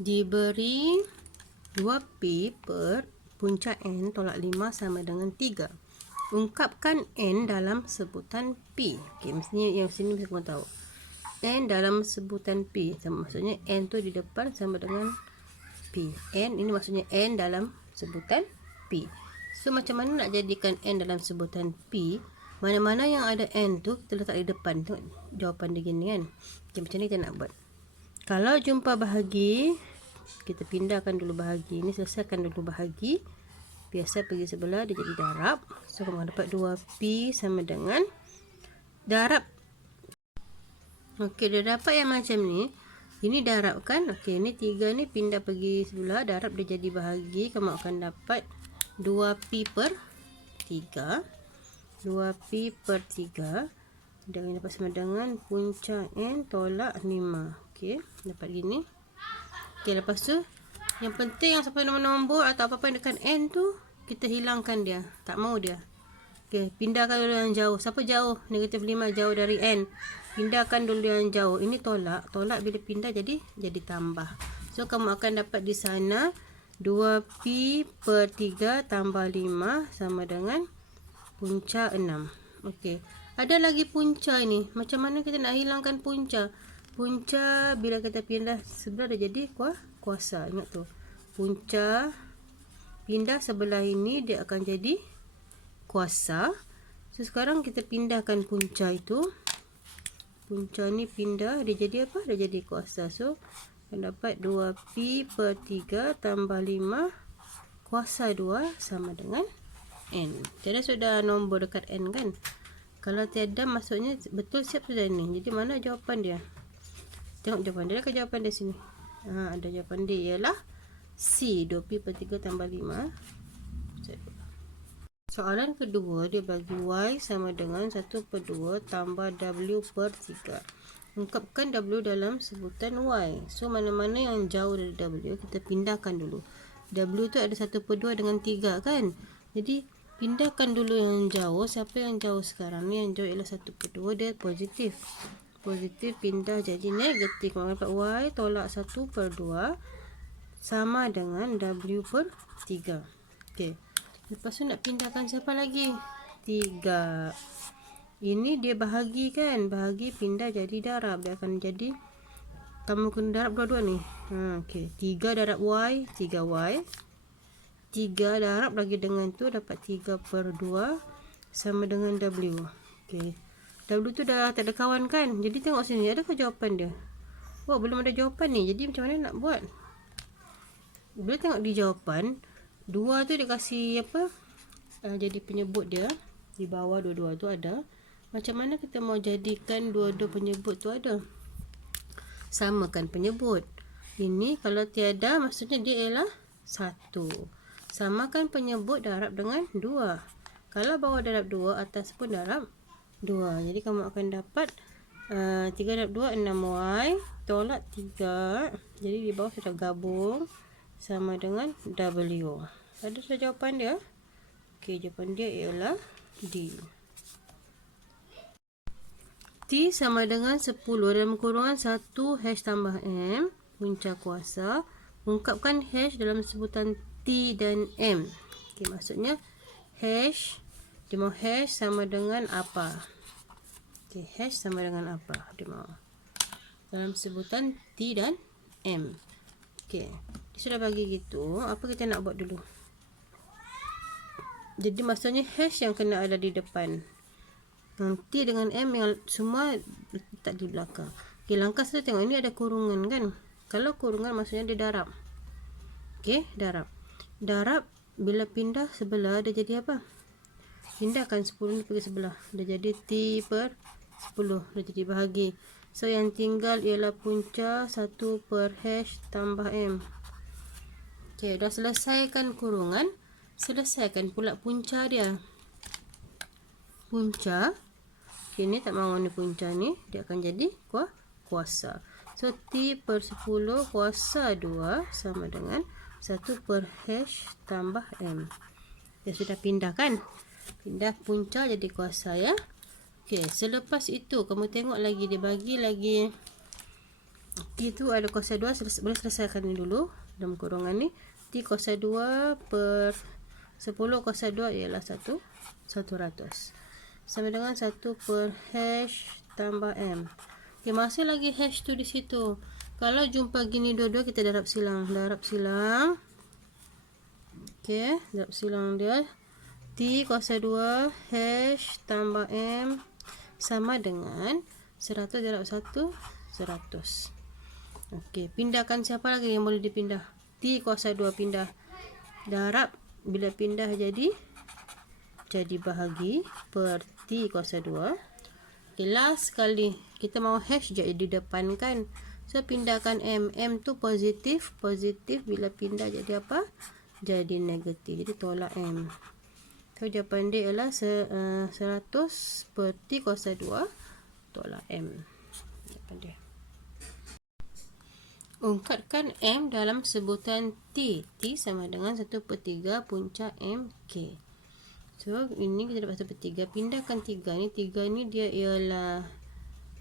Diberi 2P per punca N tolak 5 sama dengan 3. Ungkapkan N dalam sebutan P. Okey, mestinya yang sini mesti kamu tahu. N dalam sebutan P. Maksudnya N tu di depan sama dengan P. N ini maksudnya N dalam sebutan P. So, macam mana nak jadikan N dalam sebutan P? Mana-mana yang ada N tu, kita letak di depan. Tengok jawapan dia gini kan. Okay, macam ni kita nak buat. Kalau jumpa bahagi, kita pindahkan dulu bahagi. Ini selesaikan dulu bahagi. Biasa pergi sebelah, dia jadi darab. So, kamu dapat 2P sama dengan darab. Okey, dia dapat yang macam ni. Ini darab kan? Okey, ini 3 ni pindah pergi sebelah, darab dia jadi bahagi. Kamu akan dapat 2P per 3. 2P per 3. Dan dapat sama dengan punca N tolak 5. Okey, dapat gini. Okey, lepas tu yang penting yang sampai nombor-nombor atau apa-apa yang dekat N tu, kita hilangkan dia. Tak mau dia. Okey, pindahkan dulu yang jauh. Siapa jauh? Negatif 5 jauh dari N. Pindahkan dulu yang jauh. Ini tolak. Tolak bila pindah jadi tambah. So, kamu akan dapat di sana 2P per 3 tambah 5 sama dengan punca 6. Okey. Ada lagi punca ini. Macam mana kita nak hilangkan punca? Punca bila kita pindah sebelah dia jadi kuasa. Ingat tu. Punca pindah sebelah ini dia akan jadi kuasa. So, sekarang kita pindahkan punca itu. Punca ni pindah, dia jadi apa? Dia jadi kuasa. So, akan dapat 2P per 3 tambah 5 kuasa 2 sama dengan N. Tiada sudah nombor dekat N kan? Kalau tiada maksudnya betul siap sudah ni. Jadi mana jawapan dia? Tengok jawapan dia. Adakah jawapan dia sini? Ada jawapan dia ialah C. 2P per 3 tambah 5. Soalan kedua, dia bagi Y sama dengan 1 per 2 tambah W per 3. Ungkapkan W dalam sebutan Y. So, mana-mana yang jauh dari W, kita pindahkan dulu. W tu ada 1 per 2 dengan 3 kan? Jadi, pindahkan dulu yang jauh. Siapa yang jauh sekarang ni? Yang jauh ialah 1 per 2, dia positif. Positif pindah jadi negatif. Maka dapat Y tolak 1 per 2 sama dengan W per 3. Okey. Lepas tu nak pindahkan siapa lagi? 3. Ini dia bahagi kan? Bahagi pindah jadi darab. Dia akan jadi, kamu kena darab dua-dua ni. Okey. 3 darab Y, 3Y. 3 darab lagi dengan tu dapat 3 per 2 sama dengan W. Okey. W tu dah tak ada kawan kan? Jadi tengok sini. Adakah jawapan dia? Wah, belum ada jawapan ni. Jadi macam mana nak buat? Bila tengok di jawapan, 2 tu dia kasih apa? Jadi penyebut dia. Di bawah dua-dua tu ada. Macam mana kita mau jadikan dua-dua penyebut tu ada? Samakan penyebut. Ini kalau tiada, maksudnya dia ialah 1. Samakan penyebut darab dengan 2. Kalau bawah darab 2, atas pun darab 2. Jadi kamu akan dapat 3 darab 2, 6Y. Tolak 3. Jadi di bawah sudah gabung. Sama dengan W. Ada sudah jawapan dia? Okey, jawapan dia ialah D. T sama dengan 10 dalam kurungan 1 hash tambah M. Punca kuasa. Ungkapkan hash dalam sebutan T dan M. Okey, maksudnya hash. Dia mahu hash sama dengan apa? Okey, hash sama dengan apa? Dia mahu dalam sebutan T dan M. Okey. Sudah bagi gitu, apa kita nak buat dulu? Jadi maksudnya hash yang kena ada di depan. T dengan M yang semua letak di belakang. Okey, langkah satu tengok ini ada kurungan kan? Kalau kurungan maksudnya dia darab. Okey, darab. Darab bila pindah sebelah dia jadi apa? Pindahkan 10 ni pergi sebelah. Dia jadi T per 10. Dia jadi bahagi. So yang tinggal ialah punca 1 per hash tambah M. Okey, dah selesaikan kurungan. Selesaikan pula punca dia. Punca. Okay, ni tak mahu ni punca ni. Dia akan jadi kuasa. So, T per 10 kuasa 2 sama dengan 1 per hash tambah M. Dia sudah pindah kan? Pindah punca jadi kuasa ya. Okey, selepas itu kamu tengok lagi dia bagi lagi T tu ada kuasa 2, boleh selesaikan ni dulu dalam kurungan ni. T kuasa 2 per 10 kuasa 2 ialah 100 sama dengan 1 per hash tambah M. Okay, masih lagi hash tu di situ. Kalau jumpa gini dua-dua, kita darab silang. Okay, darab silang dia. T kuasa 2 hash tambah M sama dengan 100 darab 1, 100. Okey, pindahkan siapa lagi yang boleh dipindah? T kuasa 2 pindah. Darab, bila pindah jadi bahagi per T kuasa 2. Okey, last sekali. Kita mau hash jadi di depan kan. So, pindahkan M. M tu positif. Positif bila pindah jadi apa? Jadi negatif. Jadi tolak M. So, jawapan dia ialah 100 per T kuasa 2 tolak M. Jawapan dia. Ungkapkan M dalam sebutan T. T sama dengan 1 per 3 puncak MK. So, ini kita dapat 1 per 3. Pindahkan 3 ni. 3 ni dia ialah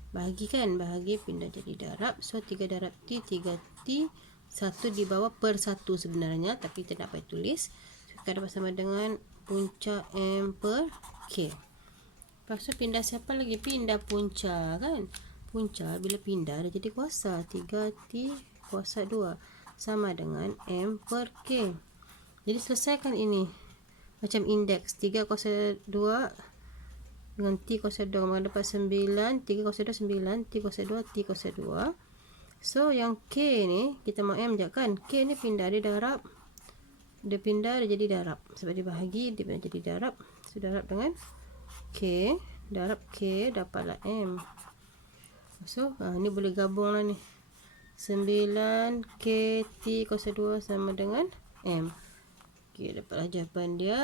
bahagi kan? Bahagi pindah jadi darab. So, 3 darab T, 3T. 1 di bawah per 1 sebenarnya. Tapi kita nak pakai tulis. So, kita dapat sama dengan puncak M per K. Lepas tu pindah siapa lagi? Pindah punca kan? Punca bila pindah dia jadi kuasa. 3T kuasa 2 sama dengan M per K. Jadi selesaikan ini. Macam indeks. 3 kuasa 2 dengan T kuasa 2. Maka dapat 9. 3 kuasa 2 9. T kuasa 2 T kuasa 2. So yang K ni kita mau M je kan. K ni pindah dia darab. Dia pindah dia jadi darab. Sebab dia bahagi dia pindah jadi darab. So darab dengan K. Darab K dapatlah M. So, ni boleh gabung lah ni. 9K T kuasa 2 sama dengan M. Okay, dapatlah jawapan dia.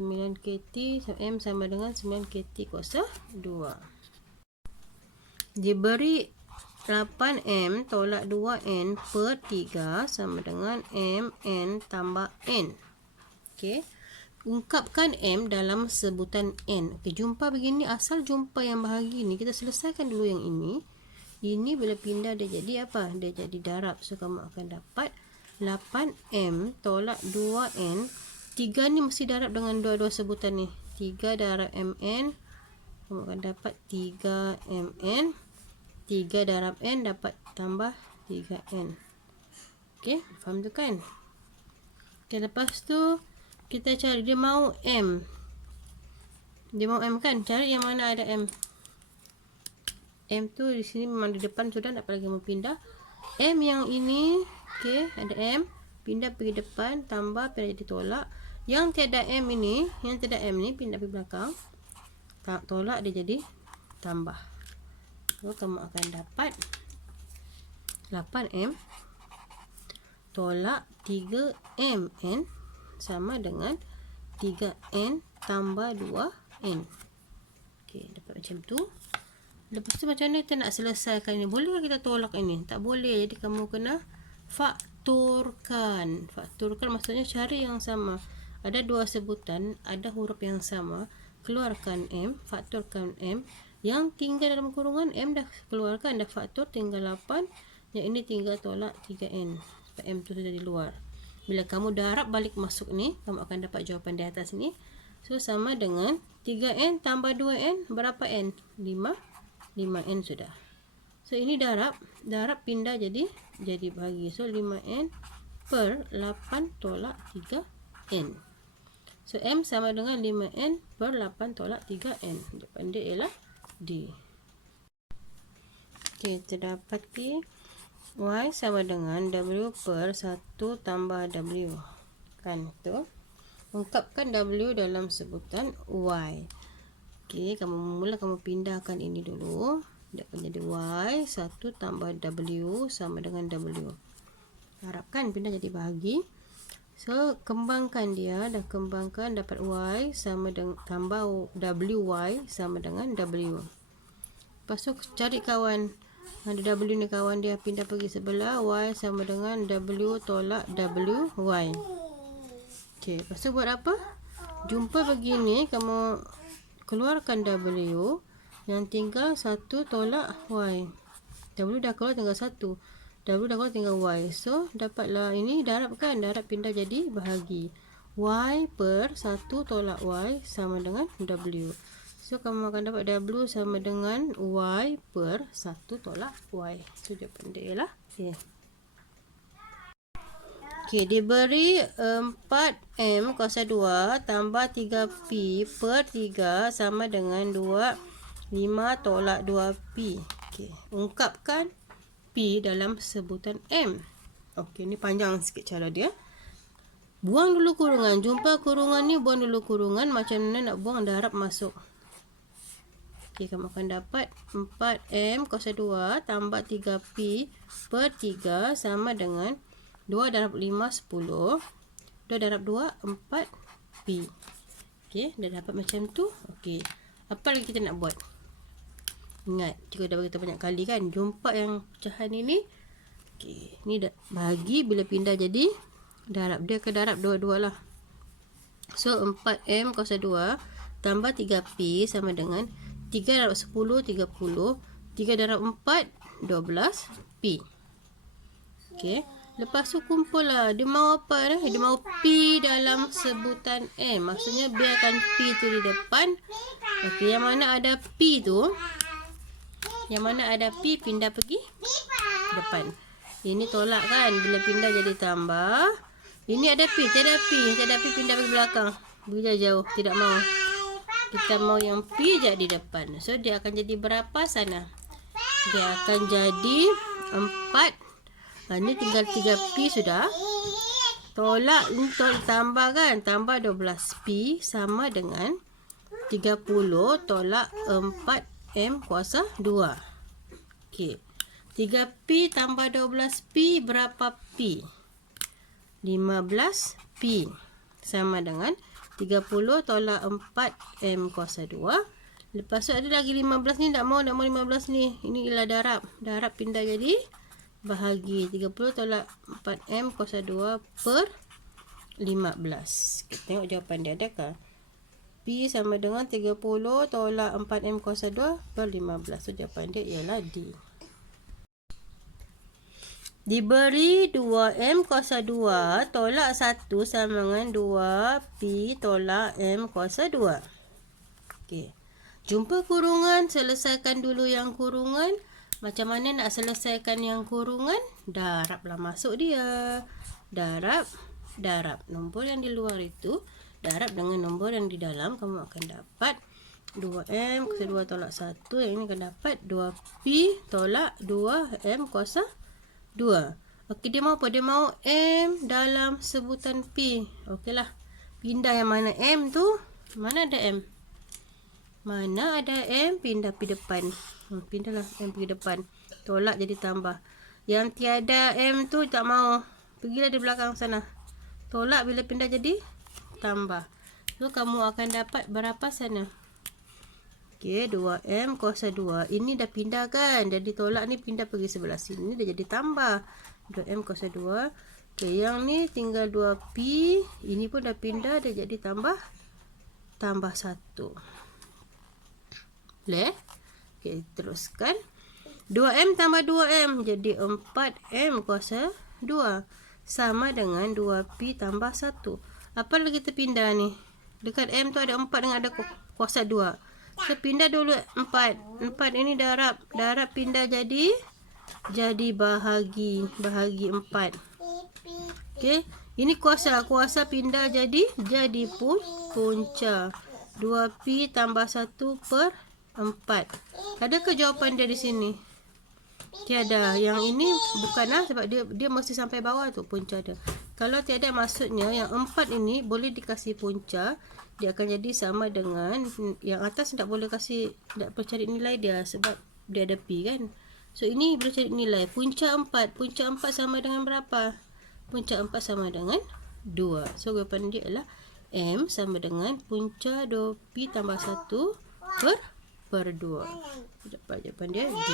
9K T M sama dengan 9K T kuasa 2. Diberi 8M tolak 2N per 3 sama dengan MN tambah N. Okay. Ungkapkan M dalam sebutan N. Okay, jumpa begini, asal jumpa yang bahagi ni, kita selesaikan dulu yang ini. Ini bila pindah dia jadi apa? Dia jadi darab. So, kamu akan dapat 8M tolak 2N. 3 ni mesti darab dengan dua-dua sebutan ni. 3 darab MN. Kamu akan dapat 3MN. 3 darab N dapat tambah 3N. Okey, faham tu kan? Okey, lepas tu kita cari. Dia mau M. Dia mau M kan? Cari yang mana ada M. M tu di sini memang di depan sudah, tak apa lagi mau pindah. M yang ini, okey, ada M, pindah pergi depan, tambah pindah jadi tolak. Yang tiada M ini, pindah pergi belakang. Tolak dia jadi tambah. So, kamu akan dapat 8M tolak 3MN sama dengan 3N tambah 2N. Okey, dapat macam tu. Lepas tu macam mana kita nak selesaikan ini? Boleh kita tolak ini? Tak boleh. Jadi kamu kena faktorkan. Faktorkan maksudnya cari yang sama. Ada dua sebutan, ada huruf yang sama. Keluarkan M, faktorkan M. Yang tinggal dalam kurungan M dah keluarkan, dah faktor, tinggal 8. Yang ini tinggal tolak 3N. Sebab M tu sudah di luar. Bila kamu darab balik masuk ni, kamu akan dapat jawapan di atas ni. So, sama dengan 3N tambah 2N, berapa N? 5N sudah. So, ini darab pindah jadi bahagi. So, 5N per 8 tolak 3N. So, M sama dengan 5N per 8 tolak 3N. Jawapan dia ialah D. Okey, kita dapat Y sama dengan W per 1 tambah W. Kan tu. Ungkapkan W dalam sebutan Y. Okey, mula kamu pindahkan ini dulu. Dia akan jadi Y 1 tambah W sama dengan W. Harapkan pindah jadi bahagi. So, kembangkan dia. Dah kembangkan, dapat Y sama dengan tambah WY sama dengan W. Lepas tu cari kawan. Ada W ni kawan dia, pindah pergi sebelah. Y sama dengan W tolak WY. Okey, lepas tu buat apa? Jumpa begini, kamu keluarkan W, yang tinggal 1 tolak Y. W dah keluar, tinggal 1. W dah keluar tinggal Y. So dapatlah ini darab kan. Darab pindah jadi bahagi. Y per 1 tolak Y sama dengan W. So kamu akan dapat W sama dengan Y per 1 tolak Y. So jawapan dia ialah A. Okey, diberi 4M kuasa 2 tambah 3P per 3 sama dengan 5 tolak 2P. Okey, ungkapkan P dalam sebutan M. Okey, ni panjang sikit cara dia. Buang dulu kurungan. Jumpa kurungan ni, buang dulu kurungan. Macam mana nak buang? Darab masuk. Okey, kamu akan dapat 4M kuasa 2 tambah 3P per 3 sama dengan 2 darab 5, 10. 2 darab 2, 4P. Okey, dah dapat macam tu. Okey, apa lagi kita nak buat? Ingat, cikgu dah beritahu banyak kali kan. Jumpa yang pecahan ini. Okey, ni dah bahagi, bila pindah jadi darab. Dia ke darab dua-dua lah. So, 4M kuasa 2 tambah 3P sama dengan 3 darab 10, 30. 3 darab 4, 12P. Okey. Lepas tu kumpul lah. Dia mau apa dah? Dia mau P dalam sebutan M. Maksudnya biarkan P tu di depan. Okey, yang mana ada P tu, yang mana ada P pindah pergi depan. Ini tolak kan? Bila pindah jadi tambah. Ini ada P, tiada P. Tiada P pindah pergi belakang. Bila jauh, tidak mau. Kita mau yang P je di depan. So dia akan jadi berapa sana? Dia akan jadi 4. Ini tinggal 3P sudah. Tolak ni tambah kan. Tambah 12P sama dengan 30 tolak 4M kuasa 2. Okey. 3P tambah 12P berapa P? 15P. Sama dengan 30 tolak 4M kuasa 2. Lepas tu ada lagi 15 ni. Tak mau 15 ni. Ini ialah darab. Darab pindah jadi bahagi. 30 tolak 4M kuasa 2 per 15. Kita tengok jawapan dia. Adakah P sama dengan 30 tolak 4M kuasa 2 per 15. So jawapan dia ialah D. Diberi 2M kuasa 2 tolak 1 sama dengan 2P tolak M kuasa 2. Okey. Jumpa kurungan. Selesaikan dulu yang kurungan. Macam mana nak selesaikan yang kurungan? Darablah masuk dia. Darab. Nombor yang di luar itu darab dengan nombor yang di dalam. Kamu akan dapat 2M kuasa 2 tolak 1. Yang ini akan dapat 2P tolak 2M kuasa 2. Okey, dia mau apa? Dia mau M dalam sebutan P. Okeylah. Pindah yang mana M tu? Mana ada M? Mana ada M? Pindah pergi depan. Pindahlah M pergi depan. Tolak jadi tambah. Yang tiada M tu tak mau. Pergilah di belakang sana. Tolak bila pindah jadi tambah. So kamu akan dapat berapa sana? Okey, 2M kuasa 2. Ini dah pindah kan? Jadi tolak ni pindah pergi sebelah sini. Dah jadi tambah. 2M kuasa 2. Okey, yang ni tinggal 2P. Ini pun dah pindah. Dah jadi tambah 1. Boleh? Okey, teruskan. 2M tambah 2M jadi 4M kuasa 2 sama dengan 2P tambah 1. Apa lagi kita pindah ni? Dekat M tu ada 4 dengan ada kuasa 2. So pindah dulu 4. 4 ini darab. Darab pindah jadi bahagi 4. Okey, ini kuasa pindah jadi punca. 2P tambah 1 per 4. Adakah jawapan dia di sini? Tiada. Yang ini bukan lah, sebab dia mesti sampai bawah tu punca dia. Kalau tiada, maksudnya yang 4 ini boleh dikasih punca. Dia akan jadi sama dengan yang atas. Tak boleh kasih, tak boleh cari nilai dia sebab dia ada P kan. So ini boleh cari nilai. Punca 4 sama dengan berapa? Punca 4 sama dengan 2. So jawapan dia adalah M sama dengan punca 2P tambah 1 per 2. Jawapan dia D.